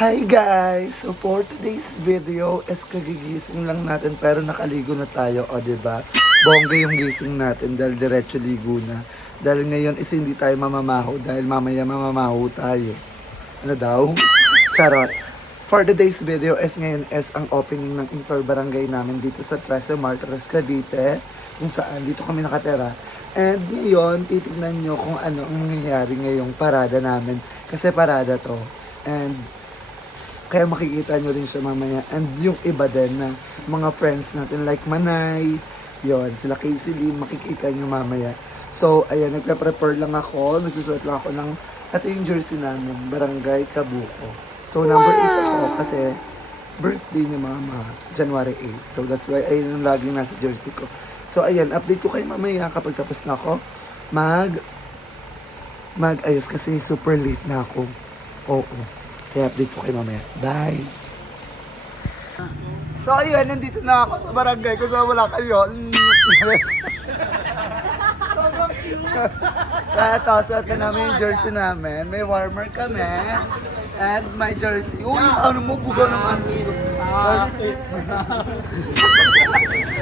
Hi guys! So for today's video is kagigising lang natin pero nakaligo na tayo, o diba? Bongga yung gising natin dahil diretso ligo na. Dahil ngayon is hindi tayo mamamaho dahil mamaya mamamaho tayo. Ano daw? Charot! For today's video is ngayon is ang opening ng interbarangay namin dito sa Trece Martires, Cavite, kung saan dito kami nakatira. And ngayon, titignan nyo kung ano ang nangyayari ngayong parada namin. Kasi parada to. And kaya makikita nyo rin siya mamaya. And yung iba din na mga friends natin like Manay, yon sila Casey Lynn, makikita nyo mamaya. So, ayan, nagpe-prepare lang ako. Nagsusuot lang ako ng, ito yung jersey namin, Barangay Kabuko. So, number 8 ako kasi birthday ni Mama, January 8. So, that's why ayun yung laging nasa jersey ko. So, ayan, update ko kayo mamaya kapag tapos na ako mag-ayos kasi super late na ako. Oo. Kaya update ko kayo mamaya. Bye! So, ayun, nandito na ako sa barangay kung saan wala kayo. So, ito, suot na namin yung jersey namin. May warmer kami. And my jersey. Uy, ano mo, buga naman.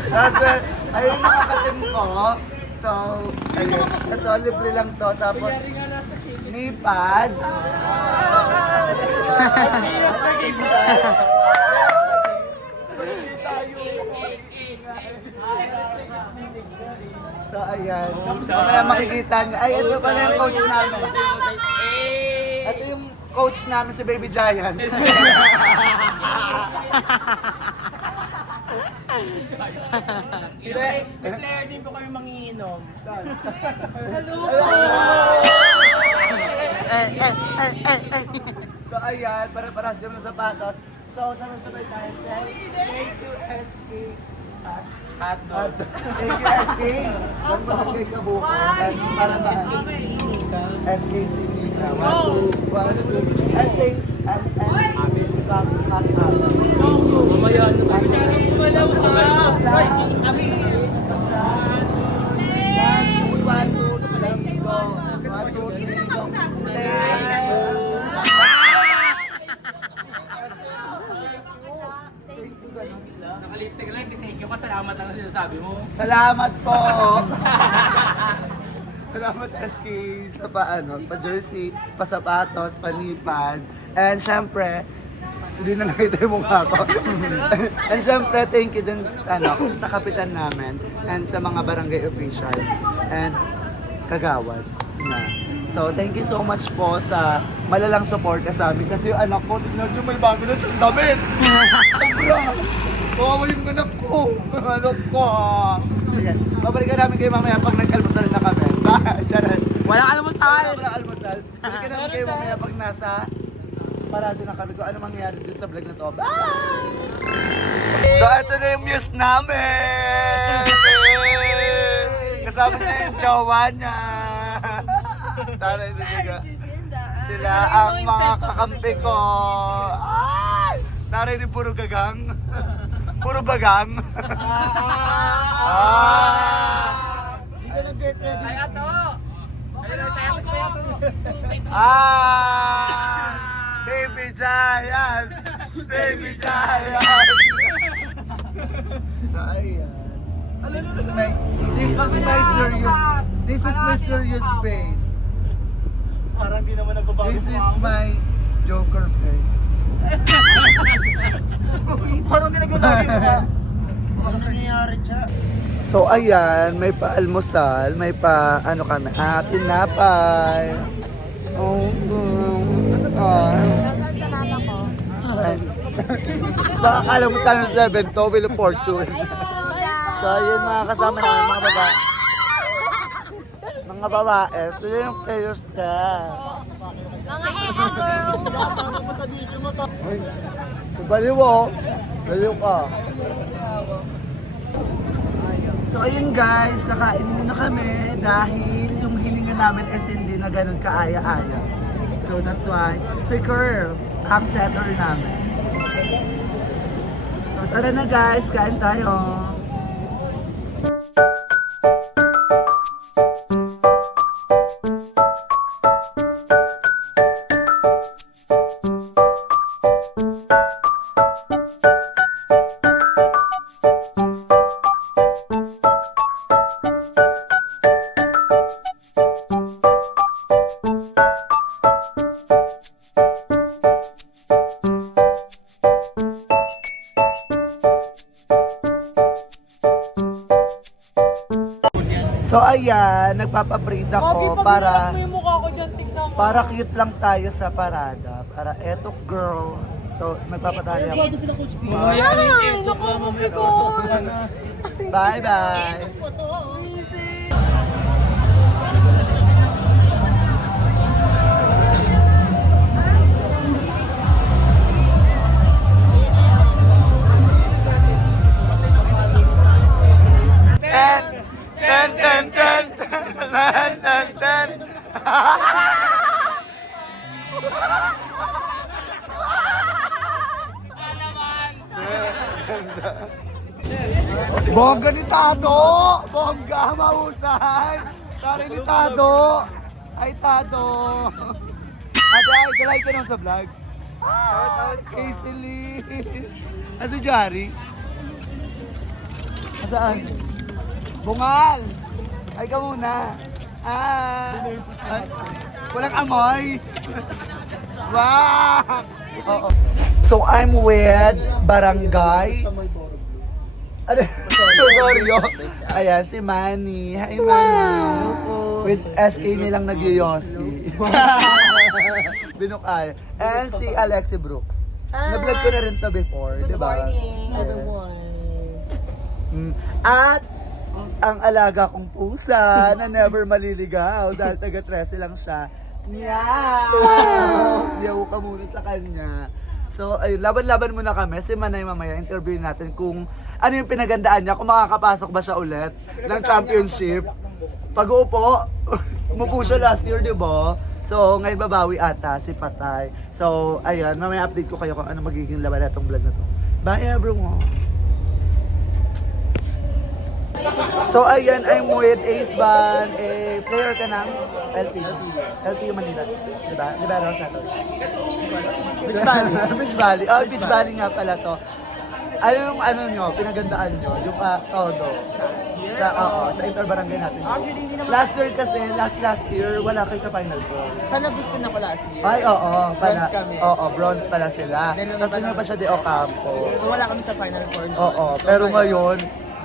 Tapos, ayun, nakakatim ko. So, ayun. Ito, libre lang to. Tapos, knee pads. So, ayan. Mamaya makikita nyo. Ay, ito pala yung coach namin. Ito yung coach namin si Baby Giant. May player din po kami mangiinom. Hello So, ayan. Para-paras kami ng sapatos. So, sabay-sabay tayo. Thank you, SK. Hotdog. Thank you, SK. Ang barangay Kabukas. Para na SKC. And thanks. And Mamaya ano ba? Malaw ka! Naka-lipstick lang, thank you pa. Salamat ang sinasabi mo. Salamat po! Salamat SK sa pa-jersey, pa-sapatos, pa-nipads. And syempre, hindi na nakita yung mukha ko. And syempre, thank you din sa kapitan namin and sa mga barangay officials and kagawad na. So, thank you so much po sa malalang support sa amin. Kasi yung anak ko, tignan nyo, may bago na siyang damit. Sobra! Kawawa yung anak ko. Anak ko. Ayan. Babalikan namin kayo mamaya pag nag-almusal na kami. Charot. Wala almusal! Wala almusal. Balikan namin kayo mamaya pag nasa parado na kami. Kung ano mangyayari dito sa vlog na to. Bye! So, ito na yung muse namin! Kasama niya yung jowa niya. Taray na siya. Sila ang mga kakampi ko. Ay! Taray ni puro gagang. Puro bagang. Hindi ka nag-get ready. Ay, ato! Ayun, tayo gusto yan. Baby Giant! Baby Giant! So, ayan. This is my serious face. Parang di naman nagbabago. This is my Joker face. Parang di nagbabago ka. Ano nangyayari siya? So ayan, may pa-almusal, may kami, tinapay. Baka kala mo tayo ng 7 to, Wheel of Fortune. So ayun mga kasama namin, mga babae. Mga babae, sila yung players ka. Mga girl! Ay, baliw oh. Baliw ka. So ayun guys, kakain muna kami dahil yung hininga namin is hindi na ganun kaaya-aya. So that's why, si Curl ang setter namin. So tara na guys, kain tayo. yan, nagpapabreed ako para mo yung mukha ko dyan, tignan mo. para cute lang tayo sa parada. Para eto girl, to nagpapatali ako. Ay, nakakabigon. Bye bye. Ito po to. Ten, ten, ten, ten, ten, ten. Bongga ni Tado! Bongga, mahusay! Sorry ni Tado! Ay, Tado! Ate, ay, galay ka naman sa vlog. Shout out Casey Lee! Asa Jari? Asaan? Bungal! Ay ka muna! Ay, walang amoy! Wow! Oo. So I'm with Barangay. Ano? Sorry, yo. Ayan, si Manny. Hi, Manny. With SK nilang nagyoyosi. Binukay. And si Alexi Brooks. Na-vlog ko na rin to before, di ba? At ang alaga kong pusa na never maliligaw dahil taga-13 lang siya. Meow! Yaw ka muna sa kanya. So, ayun, laban-laban muna kami. Si Manay mamaya, interview natin kung ano yung pinagandaan niya, kung makakapasok ba siya ulit ng championship. Pag-uupo, umupo siya last year, di ba? So, ngayon babawi ata si Patay. So, ayun, mamaya update ko kayo kung ano magiging laban na itong vlog na to. Bye everyone! So ayan, I'm with Ace Ban, player ka ng LPU Manila, diba? Diba Rosato? Beach Valley. Beach Valley. Oh, Beach Valley nga pala to. Ano yung ano nyo, pinagandaan nyo, yung todo sa interbarangay natin. Actually, hindi naman. Last year kasi, last year, wala kayo sa Final Four. Sana gusto na ko last year. Ay, oo. Bronze kami. Oo, bronze pala sila. Then, Tapos hindi pa siya de Ocampo. So wala kami sa Final Four. Oo, pero ngayon,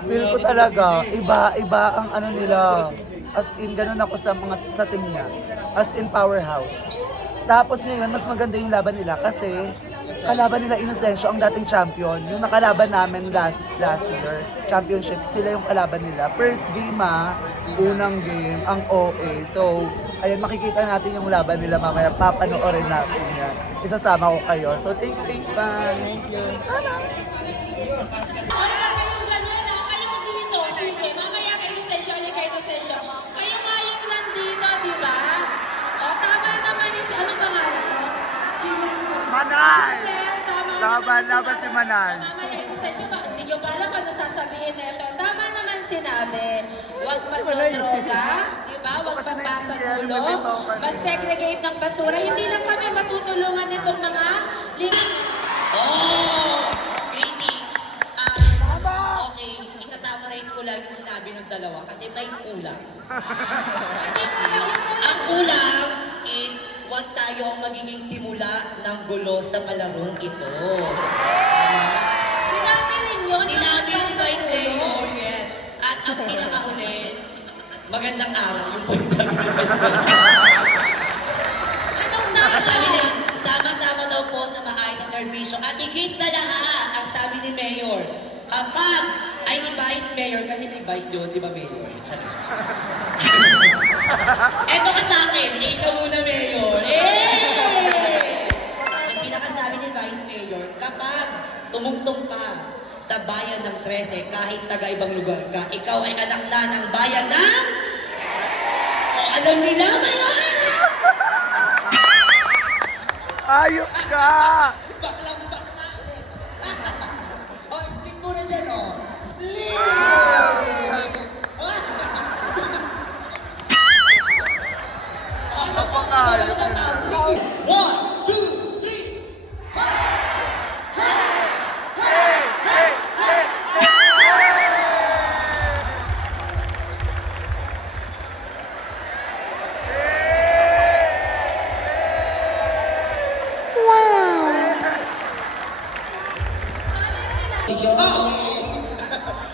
feel ko talaga, iba ang ano nila. As in, ganun ako sa team niya. As in, powerhouse. Tapos ngayon, mas maganda yung laban nila kasi kalaban nila Inocencio ang dating champion. Yung nakalaban namin last year, championship, sila yung kalaban nila. First game unang game, ang OA. So, ayan, makikita natin yung laban nila mamaya. Papanoorin natin yan. Isasama ko kayo. So, thank you, Ace Ban. Thank you. Sige, mamaya kayo Sensyo, kayo Sensyo. Kayo nga yung nandito, di ba? O, tama naman yung si, anong pangalan mo? Jimel. Manay! Jimel, tama Laban naman si Manay. Mamaya kayo Sensyo, hindi nyo pala kung ano sasabihin na ito. Tama naman sinabi. Huwag magdodroga, di ba? Huwag magbasag ulo. Mag-segregate ng basura. Hindi lang kami matutulungan nitong mga Oh! Greetings! Okay, isa-summarize ko lang yung sinabi ng dalawa kasi may kulang. Ang kulang is wag tayo ang magiging simula ng gulo sa palarong ito. Tama? Sinabi rin yun. Sinabi yung Vice Mayor, yes. At ang pinakahuli, magandang araw yung po sabi ng Vice Mayor. Anong At sabi nakaw? niya, sama-sama daw po sa maayos na serbisyo. At higit sa lahat, ang sabi ni Mayor, kapag ay ni Vice Mayor, kasi may Vice yun, di ba Mayor? Eto ka sa akin, ikaw muna Mayor. Ang pinakasabi ni Vice Mayor, kapag tumungtong ka sa bayan ng 13, kahit taga-ibang lugar ka, ikaw ay anak na ng bayan ng... O, alam nila, Mayor! Ayos ka! Baklang-bakla ulit. O, split muna dyan, o. Split! One, two, three.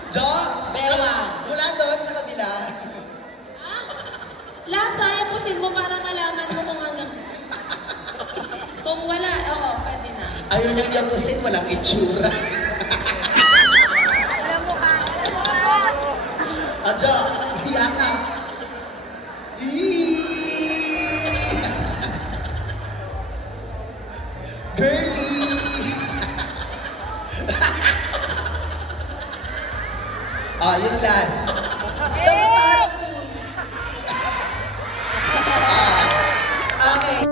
Jo, Bewang. mula doon sa kabila. wala, oo, pwede na. Ayaw niyang yapusin, walang itsura. Adyo, hiyak ka. Girly! Oh, yung last. Don't parang me. Okay.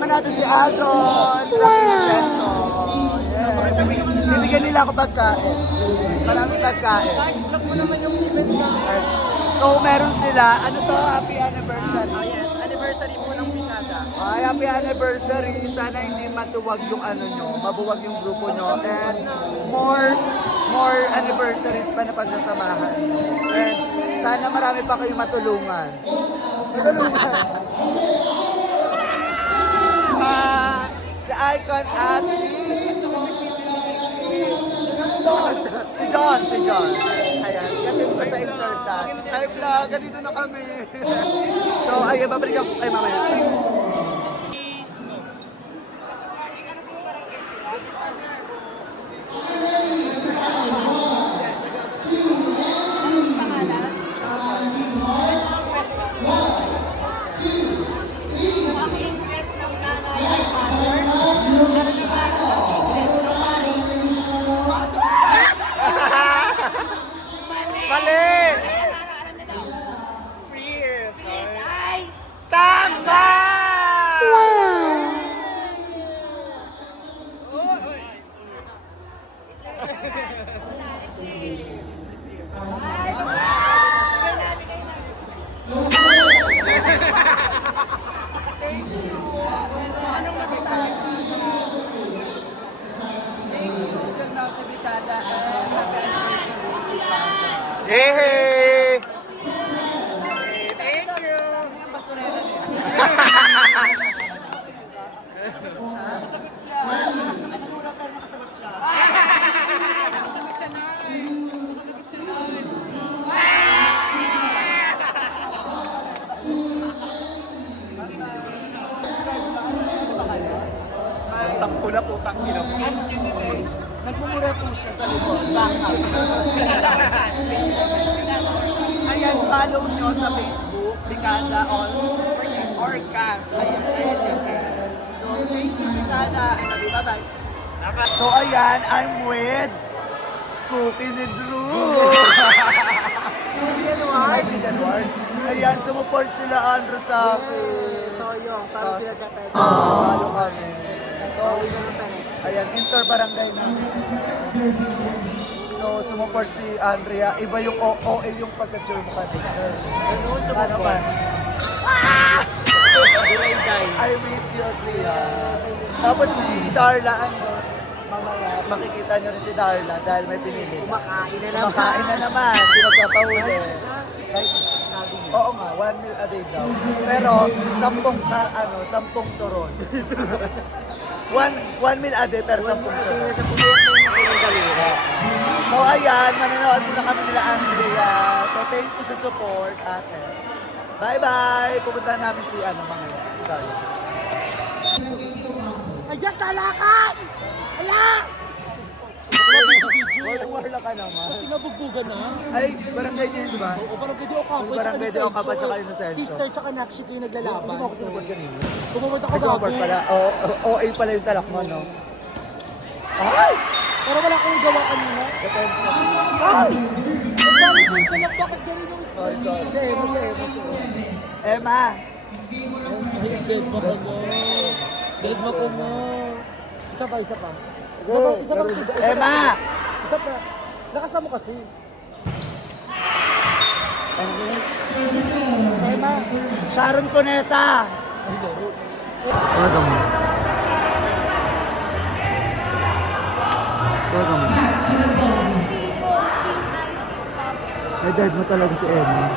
Kasama natin si Ashon. Wow! Bibigyan nila ako pagkain. Maraming pagkain. Explain mo naman yung event namin. So, meron sila. Ano to? Happy anniversary. Oh yes, anniversary po ng Pikada. Ay, happy anniversary. Sana hindi matuwag yung ano nyo, mabuwag yung grupo nyo. And more anniversaries pa na pagsasamahan. And sana marami pa kayong matulungan. Matulungan. Si Icon at si John. Ayan, ganito ko sa internet. Hi vlog, ganito na kami. So, ayun, babalikan ko kayo mamaya. Hey! Thank you! Stop ko na putang ina mo. Nagmumura po siya sa likod. Backup. Ayan, follow nyo sa Facebook, Pikada on Orcas. Ayan, so, thank you, Pikada. Bye-bye. So, ayan, I'm with Cookie ni Drew. Cookie January. Ayan, sumuport sila Andrew sa akin. So yun, parang sila siya pwede. Follow kami. So, Ganun pa next. ayan, inter-barangay na. So, sumuport si Andrea. Iba yung OA yung pagka-cheer mo kasi. Ganun, ano ba? I miss you, Andrea. Tapos si Darla, mamaya, makikita nyo rin si Darla dahil may pinili. Kumakain na naman. Kumakain na naman, hindi magpapahuli. Oo nga, 1 meal a day daw. Pero, 10 turon. 1 meal a day, pero 10 turon. So ayan, manonood muna kami nila Andrea. So thank you sa support, ate. Bye-bye! Pupuntahan namin si mamaya, si Carlo. Ayan, talakan! Wala! Wala ka naman. Sinabugbugan na. Ay, barangay niya yun, di ba? O parang pwede ako Yung barangay din ako kapag tsaka yung Inocencio. Sister tsaka Nakshi kayo naglalaban. Hindi mo ako sinuport kanina. Kumamad ako Nag-support pala. OA pala yung talak mo, no? Ay! Pero wala akong gawa kanina. Depende sa Ay! Nagdamit mo sa lap, bakit ganun yung Sorry. Same. Emma! Ay, dead mo ko mo. Dead mo ko mo. Isa pa. Isa pa. Emma! Isa pa. Lakas na mo kasi. Emma! Sharon Cuneta! Ano mo? May dad mo talaga si Emma.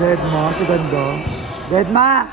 Dead mo, si Gando. Dead ma!